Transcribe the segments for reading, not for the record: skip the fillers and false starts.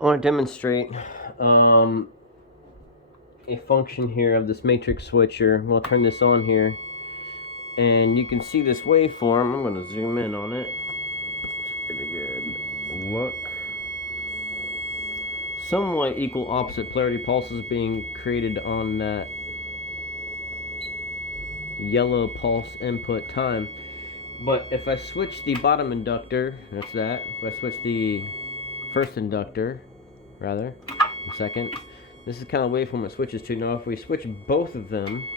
I want to demonstrate a function here of this matrix switcher. We'll turn this on here, and you can see this waveform. I'm going to zoom in on it. Let's get a good look. Somewhat equal opposite polarity pulses being created on that yellow pulse input time. But if I switch the bottom inductor, that's that. If I switch the first inductor, rather, the second, this is kind of waveform it switches to. Now if we switch both of them,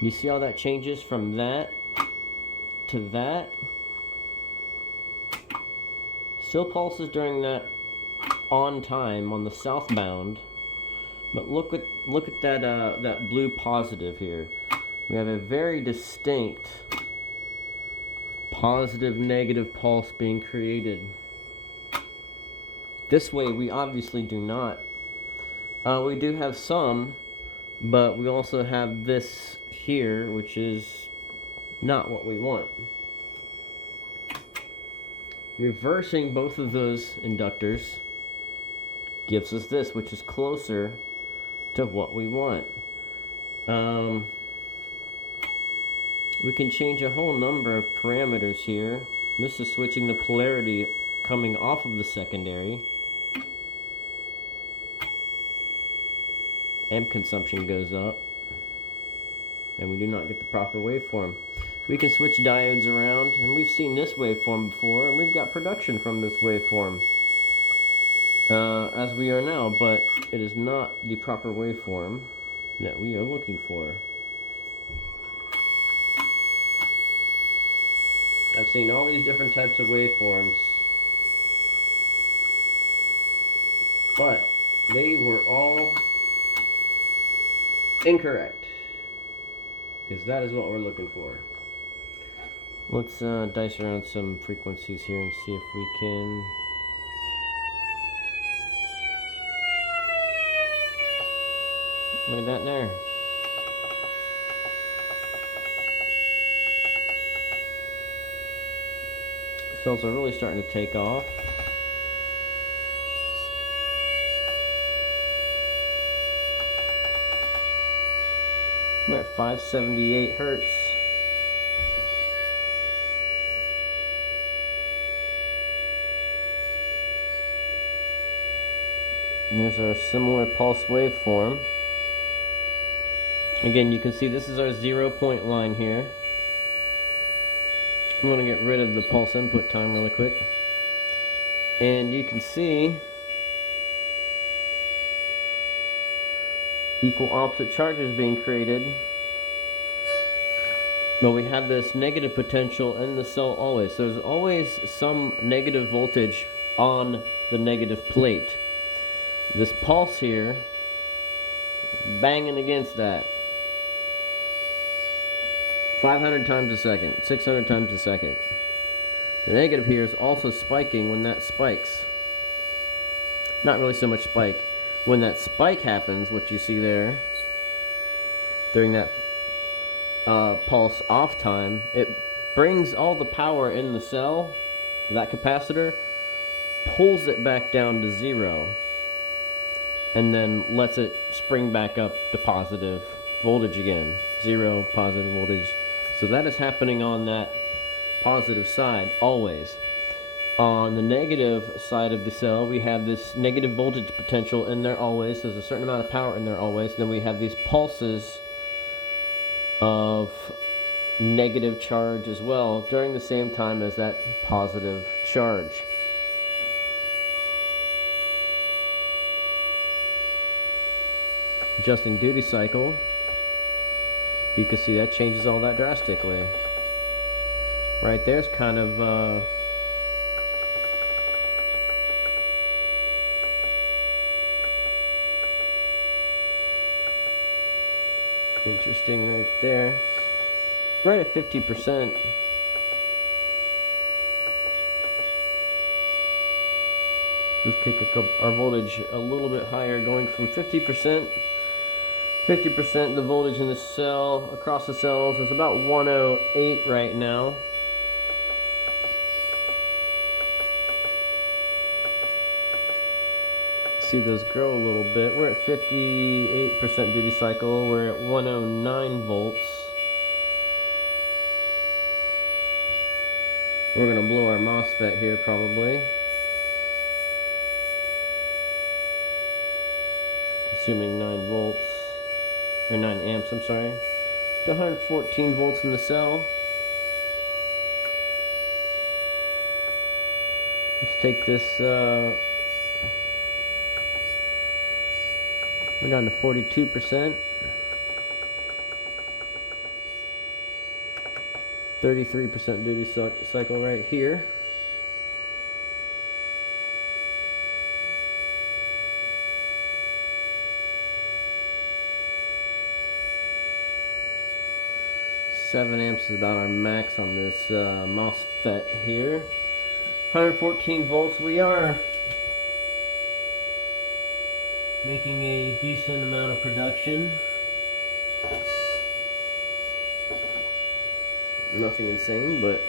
you see how that changes from that to that? Still pulses during that on time on the southbound, but look at that that blue positive here. We have a very distinct positive negative pulse being created. This way we obviously do not. We do have some, but we also have this here, which is not what we want. Reversing both of those inductors gives us this, which is closer to what we want. We can change a whole number of parameters here. This is switching the polarity coming off of the secondary. Amp consumption goes up, and we do not get the proper waveform. We can switch diodes around, and we've seen this waveform before, and we've got production from this waveform as we are now, but it is not the proper waveform that we are looking for. I've seen all these different types of waveforms, but they were all incorrect, because that is what we're looking for. Let's dice around some frequencies here and see if we can look at that there. Cells are really starting to take off. We're at 578 hertz. And there's our similar pulse waveform. Again, you can see this is our 0 point line here. I'm going to get rid of the pulse input time really quick. And you can see equal opposite charges being created. But we have this negative potential in the cell always. So there's always some negative voltage on the negative plate. This pulse here, banging against that. 500 times a second, 600 times a second. The negative here is also spiking when that spikes. Not really so much spike. When that spike happens, what you see there, during that pulse off time, it brings all the power in the cell, that capacitor, pulls it back down to 0, and then lets it spring back up to positive voltage again. 0, positive voltage. So that is happening on that positive side always. On the negative side of the cell, we have this negative voltage potential in there always. There's a certain amount of power in there always. Then we have these pulses of negative charge as well during the same time as that positive charge. Adjusting duty cycle, you can see that changes all that drastically. Right there's kind of interesting right there. Right at 50%. Let's kick our voltage a little bit higher, going from 50%. 50% the voltage in the cell, across the cells, is about 108 right now. see those grow a little bit. We're at 58% duty cycle. We're at 109 volts. We're going to blow our MOSFET here probably. Consuming 9 volts, or 9 amps, I'm sorry. To 114 volts in the cell. Let's take this, we're down to 42%. 33% duty cycle right here. Seven amps is about our max on this MOSFET here. 114 volts. We are making a decent amount of production. Nothing insane, but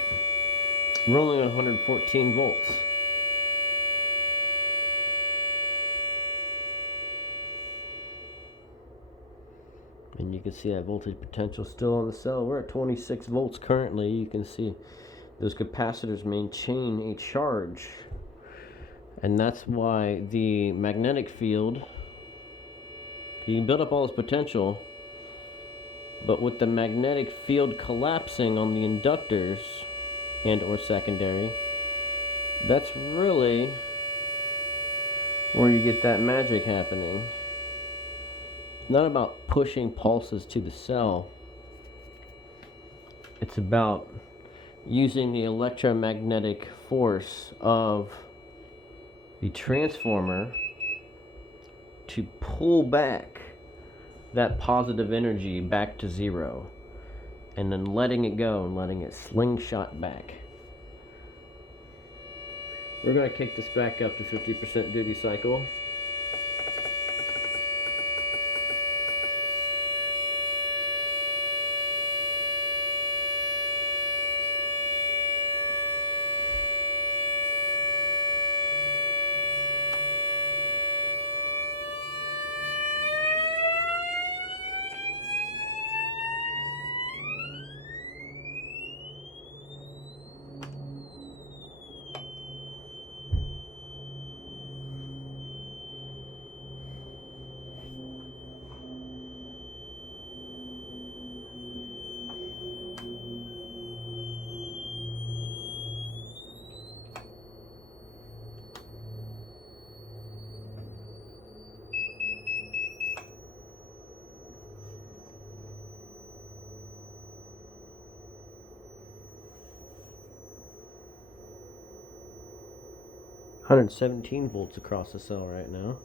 we're only at 114 volts. And you can see that voltage potential still on the cell. We're at 26 volts currently. You can see those capacitors maintain a charge. And that's why the magnetic field, you can build up all this potential, but with the magnetic field collapsing on the inductors and or secondary, that's really where you get that magic happening. It's not about pushing pulses to the cell. It's about using the electromagnetic force of the transformer to pull back that positive energy back to zero, and then letting it go and letting it slingshot back. We're going to kick this back up to 50% duty cycle. $117 volts across the cell right now.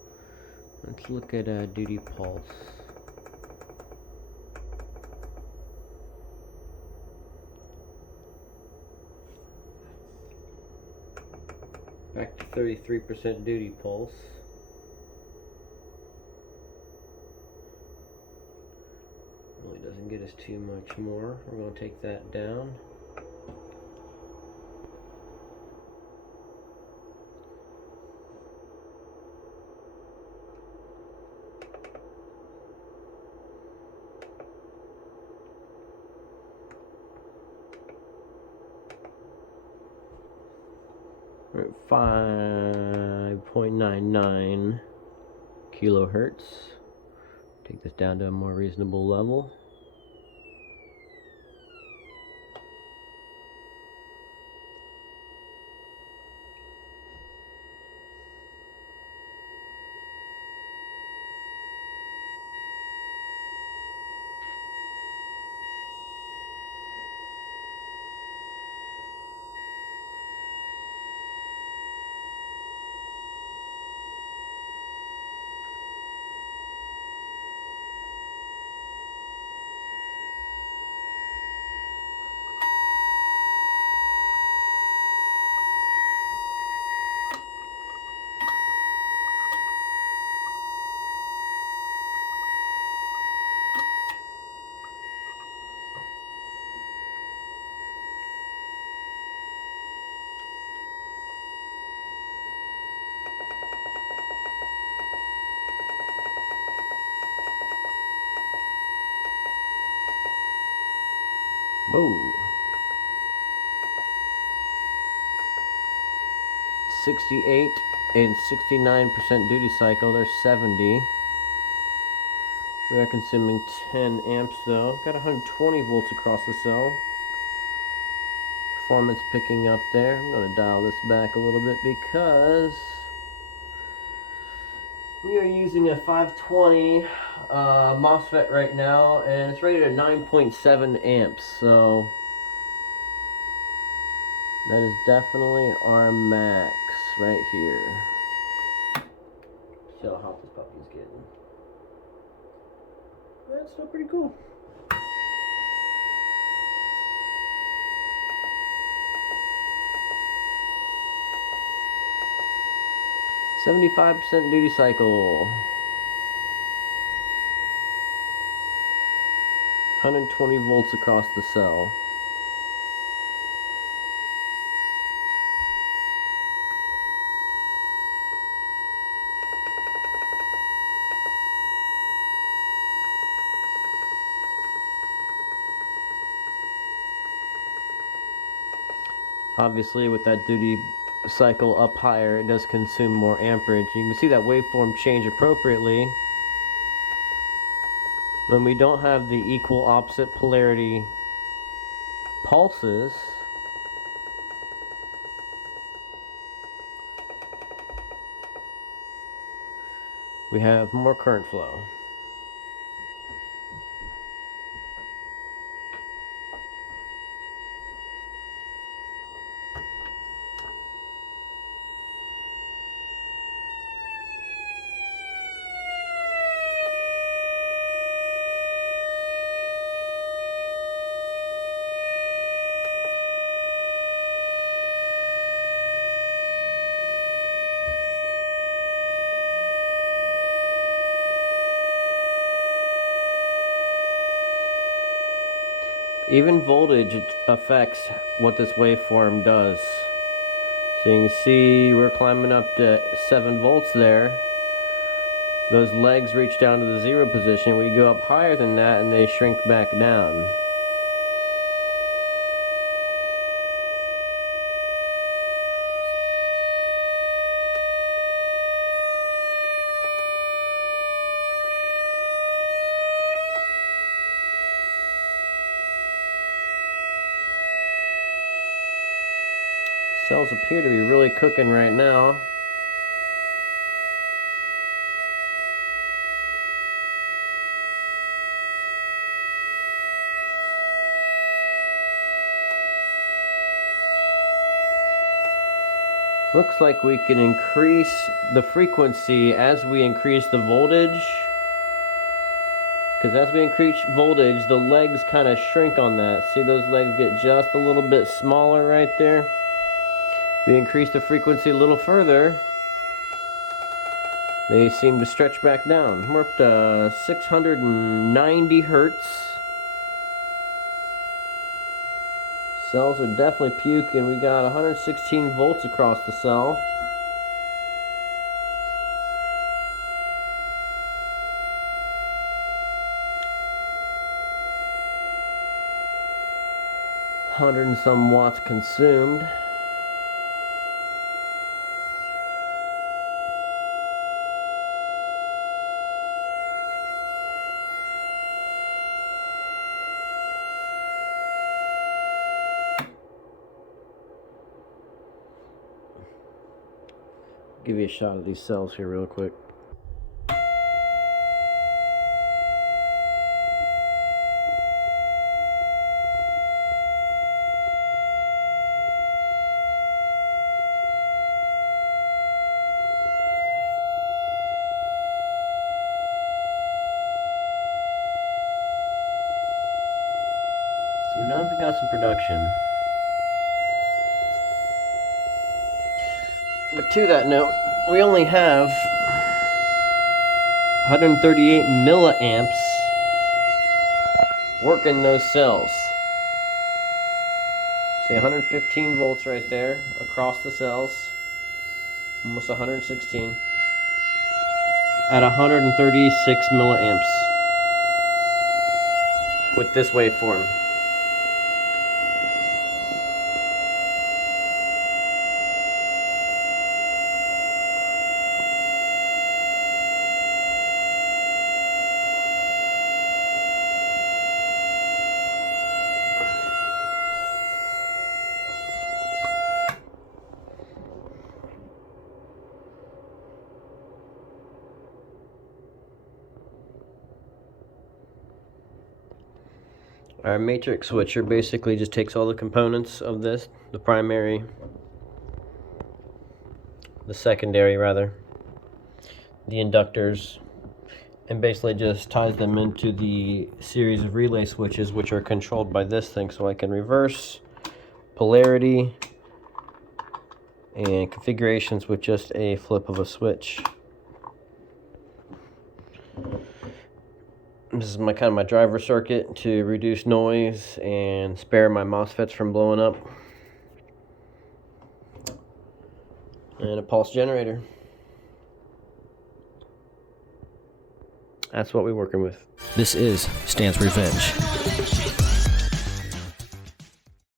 Let's look at duty pulse. Back to 33% duty pulse. Really doesn't get us too much more. We're going to take that down. We're at 5.99 kilohertz. Take this down to a more reasonable level. Whoa. 68 and 69% duty cycle. There's 70. We are consuming 10 amps though. Got 120 volts across the cell. Performance picking up there. I'm going to dial this back a little bit because we are using a 520 MOSFET right now, and it's rated at 9.7 amps, so that is definitely our max right here. See how hot this puppy's getting. That's still pretty cool. %75 duty cycle. 120 volts across the cell. Obviously, with that duty cycle up higher, it does consume more amperage. You can see that waveform change appropriately when we don't have the equal opposite polarity pulses. We have more current flow. Even voltage affects what this waveform does. So you can see we're climbing up to 7 volts there. Those legs reach down to the 0 position. We go up higher than that and they shrink back down. Cells appear to be really cooking right now. Looks like we can increase the frequency as we increase the voltage. Because as we increase voltage, the legs kind of shrink on that. See, those legs get just a little bit smaller right there. We increase the frequency a little further, they seem to stretch back down. We're up to 690 hertz. Cells are definitely puking. We got 116 volts across the cell. Hundred and some watts consumed. Give you a shot of these cells here real quick. So now we got some production. But to that note, we only have 138 milliamps working those cells. See, 115 volts right there across the cells, almost 116, at 136 milliamps with this waveform. Our matrix switcher basically just takes all the components of this, the primary, the secondary rather, the inductors, and basically just ties them into the series of relay switches, which are controlled by this thing. So I can reverse polarity and configurations with just a flip of a switch. This is my kind of my driver circuit to reduce noise and spare my MOSFETs from blowing up. And a pulse generator. That's what we're working with. This is Stan's Revenge.